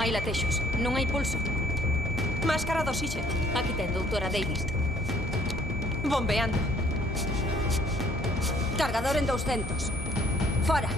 Non hai latexos, non hai pulso. Máscara de oxígeno. Aquí ten, doutora Davis. Bombeando. Cargador en 200. Fora.